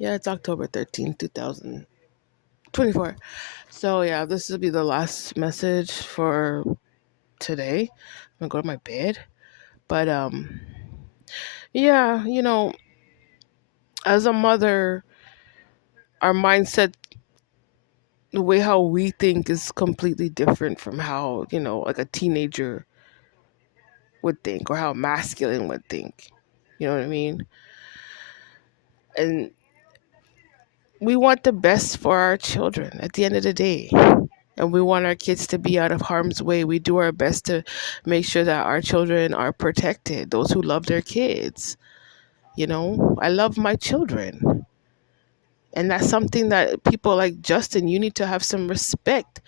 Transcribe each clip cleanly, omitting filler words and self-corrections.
Yeah, it's October 13th, 2024. So yeah, this will be the last message for today. I'm gonna go to my bed. But yeah, as a mother, our mindset, the way how we think is completely different from how, like a teenager would think or how masculine would think. You know what I mean? And we want the best for our children at the end of the day. And we want our kids to be out of harm's way. We do our best to make sure that our children are protected, those who love their kids. I love my children. And that's something that people like Justin, you need to have some respect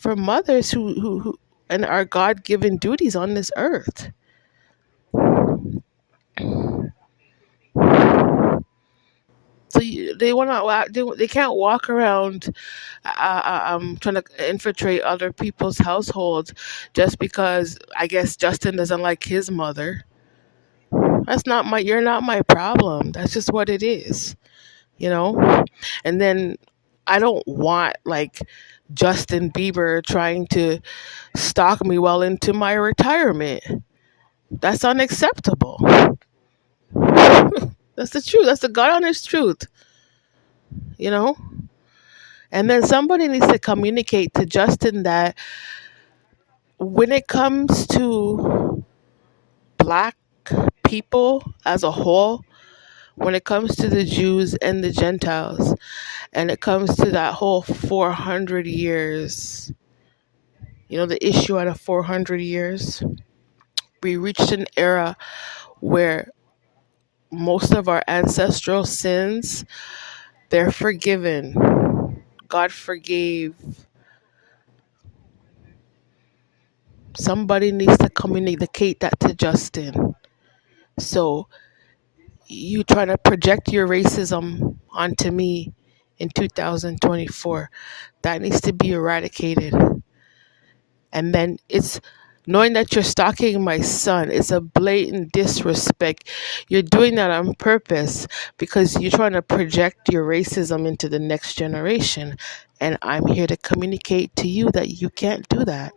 for mothers who and our God given duties on this earth. So they want they can't walk around trying to infiltrate other people's households just because I guess Justin doesn't like his mother. That's not my You're not my problem. That's just what it is, you know? And then I don't want like Justin Bieber trying to stalk me well into my retirement. That's unacceptable. That's the truth. That's the God honest truth, you know? And then somebody needs to communicate to Justin that when it comes to black people as a whole, when it comes to the Jews and the Gentiles, and it comes to that whole 400 years, the issue out of 400 years, we reached an era where most of our ancestral sins, they're forgiven. God forgave. Somebody needs to communicate that to Justin. So you trying to project your racism onto me in 2024, that needs to be eradicated. And then it's knowing that you're stalking my son, it's a blatant disrespect. You're doing that on purpose because you're trying to project your racism into the next generation. And I'm here to communicate to you that you can't do that.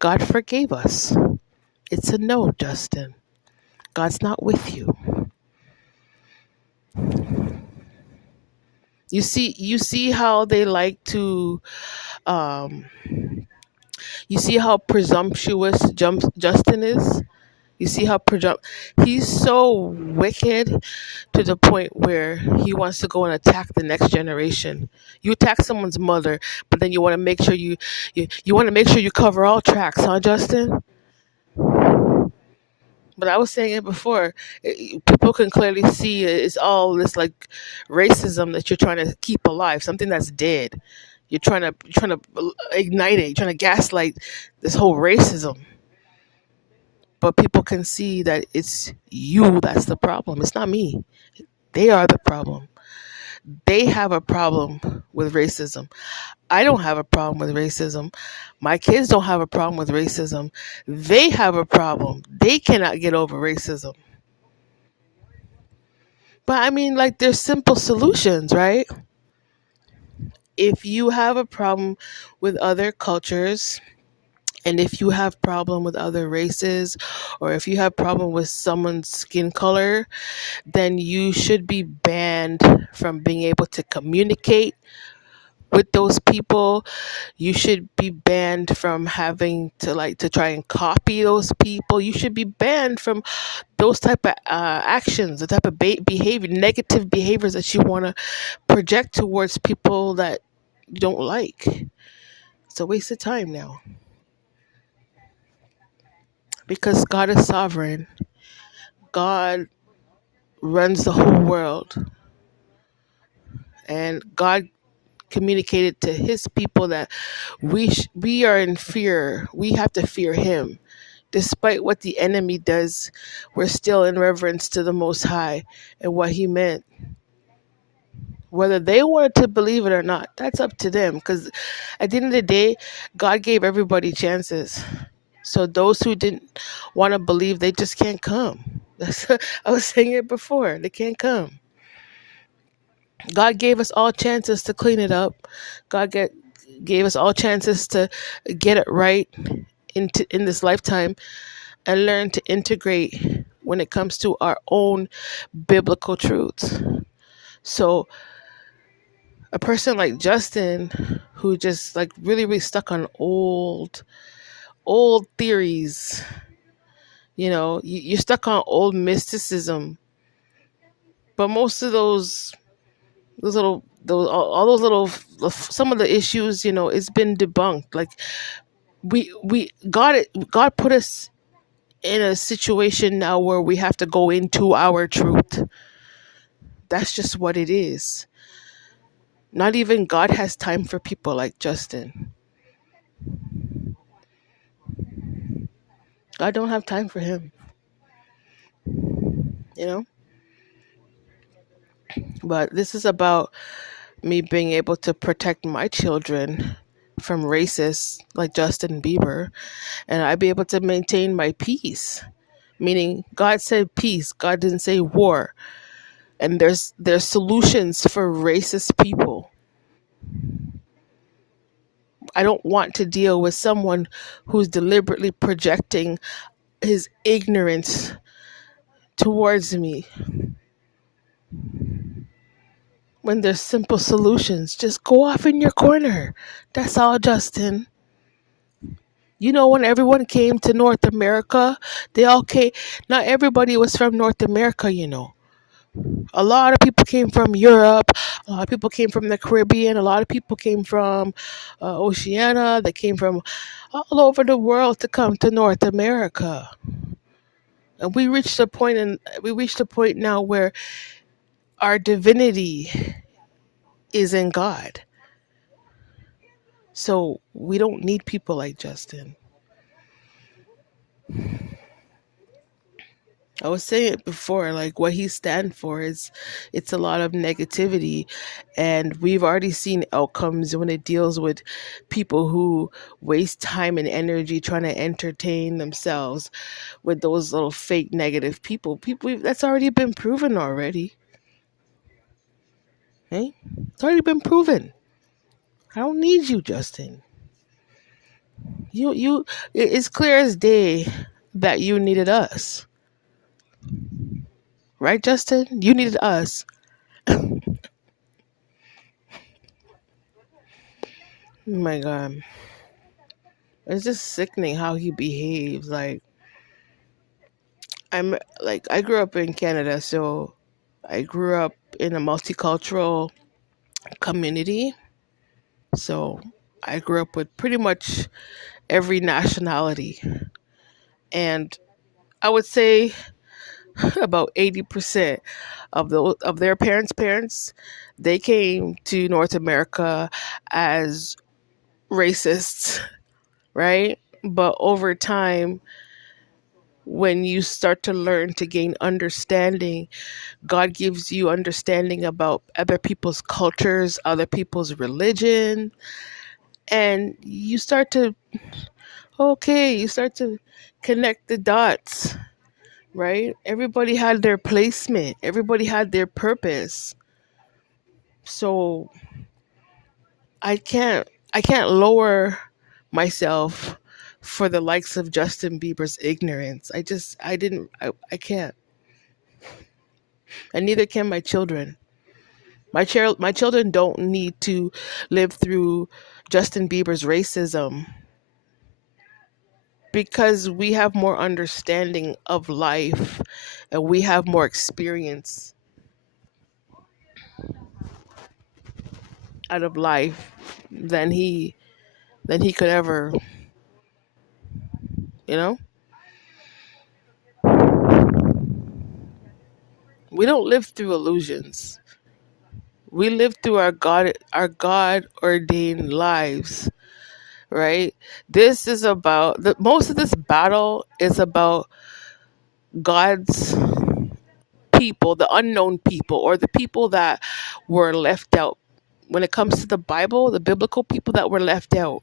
God forgave us. It's a no, Justin. God's not with you. You see how they like to um you see how presumptuous Justin is. You see how he's so wicked to the point where he wants to go and attack the next generation. You attack someone's mother, but then you want to make sure you want to make sure you cover all tracks, huh, Justin? But I was saying it before. People can clearly see it's all this like racism that you're trying to keep alive, something that's dead. You're trying to ignite it. You're trying to gaslight this whole racism. But people can see that it's you that's the problem. It's not me. They are the problem. They have a problem with racism. I don't have a problem with racism. My kids don't have a problem with racism. They have a problem. They cannot get over racism. But I mean, like, there's simple solutions, right? If you have a problem with other cultures, and if you have problem with other races, or if you have problem with someone's skin color, then you should be banned from being able to communicate with those people. You should be banned from having to try and copy those people. You should be banned from those type of actions, the type of behavior, negative behaviors that you want to project towards people that you don't like. It's a waste of time now, because God is sovereign. God runs the whole world, and God communicated to his people that we are in fear. We have to fear him. Despite what the enemy does, we're still in reverence to the Most High and what he meant. Whether they wanted to believe it or not, that's up to them. Because at the end of the day, God gave everybody chances. So those who didn't want to believe, they just can't come. I was saying it before. They can't come. God gave us all chances to clean it up. God gave us all chances to get it right in this lifetime and learn to integrate when it comes to our own biblical truths. So a person like Justin, who just like really stuck on old theories, you're stuck on old mysticism. But most of those little those all those little some of the issues, it's been debunked. Like God put us in a situation now where we have to go into our truth. That's just what it is. Not even God has time for people like Justin. God don't have time for him, you know? But this is about me being able to protect my children from racists like Justin Bieber, and I be able to maintain my peace. Meaning God said peace, God didn't say war. And there's solutions for racist people. I don't want to deal with someone who's deliberately projecting his ignorance towards me when there's simple solutions. Just go off in your corner. That's all, Justin. When everyone came to North America, they all came. Not everybody was from North America. A lot of people came from Europe. A lot of people came from the Caribbean. A lot of people came from Oceania. They came from all over the world to come to North America. And we reached a point now where our divinity is in God. So we don't need people like Justin. I was saying it before, like what he stands for is it's a lot of negativity, and we've already seen outcomes when it deals with people who waste time and energy trying to entertain themselves with those little fake negative people. That's already been proven already. Hey, it's already been proven. I don't need you, Justin. It's clear as day that you needed us, right, Justin? You needed us. Oh my God. It's just sickening how he behaves. Like I grew up in Canada, so I grew up in a multicultural community. So I grew up with pretty much every nationality. And I would say about 80% of their parents, they came to North America as racists, right? But over time, when you start to learn to gain understanding, God gives you understanding about other people's cultures, other people's religion, and you start to connect the dots, right? Everybody had their placement, everybody had their purpose. So I can't lower myself for the likes of Justin Bieber's ignorance. I can't. And neither can my children. My children don't need to live through Justin Bieber's racism because we have more understanding of life and we have more experience out of life than he could ever, you know? We don't live through illusions. We live through our God ordained lives, right? This is about most of this battle is about God's people, the unknown people, or the people that were left out. When it comes to the Bible, the biblical people that were left out.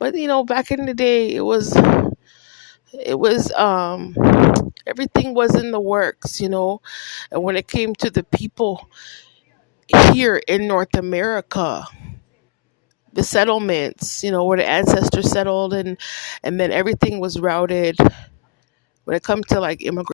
But back in the day, it was everything was in the works. And when it came to the people, here in North America, the settlements, where the ancestors settled, and then everything was routed when it comes to like immigration